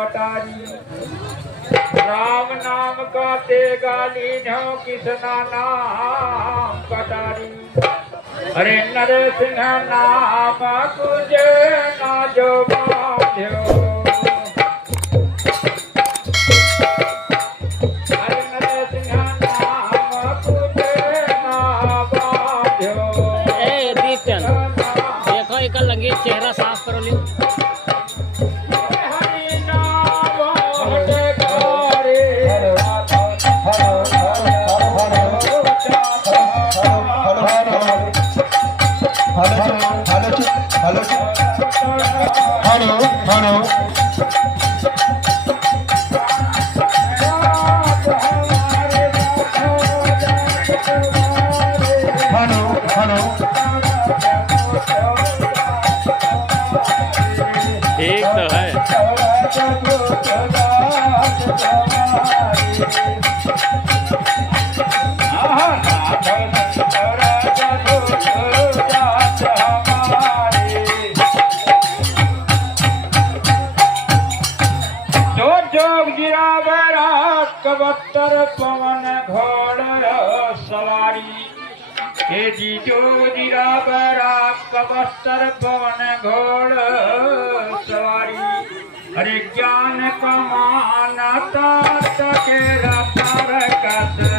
कटारी। राम नाम गाते गाली नो किसना नाम कटारी। अरे नरसिंह नाम तुझे ना जो बांध्यो। अरे नरसिंह नाम तुझे ना बांध्यो। ए दीपचंद देखो एक लगे चेहरा साफ करो लियो। हरि नाम हटे गारे। ठीक तो है। कबत्तर पवन घोड़ सवारी। हे जी जो जिरावरा कबत्तर पवन घोड़ सवारी। अरे ज्ञान कमानता तकेरा तारकत